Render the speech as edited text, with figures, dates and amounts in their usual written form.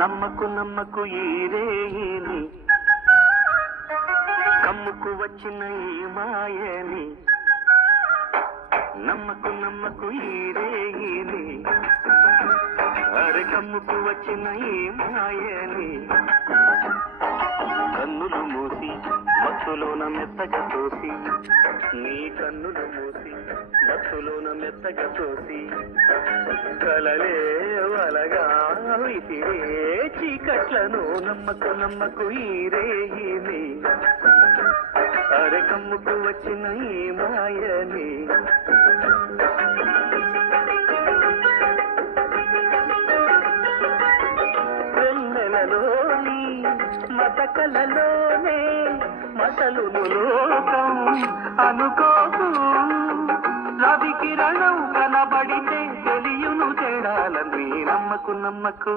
నమ్మకు నమ్మకు ఈ రేయిని, కమ్ముకు వచ్చిన ఈ మాయని. నమ్మకు నమ్మకు ఈ రేయిని, అరే కమ్ముకు వచ్చిన ఈ మాయని. కన్నులు మూసి మత్తులోన మెత్తగా తోసి, నీ కన్నులు మూసి మత్తులోన మెత్తగా తోసి, కలలే వలగా విసిరే చీకట్లను. నమ్మకు నమ్మకు ఈ రేయిని, అరే కమ్ముకు వచ్చిన ఈ మాయని. వెన్నెలలోని మతకలలోనే మతలు లోకం అనుకోకు. రవి కిరణం కనబడితే తెలియును తేడాలని. నమ్మకు నమ్మకు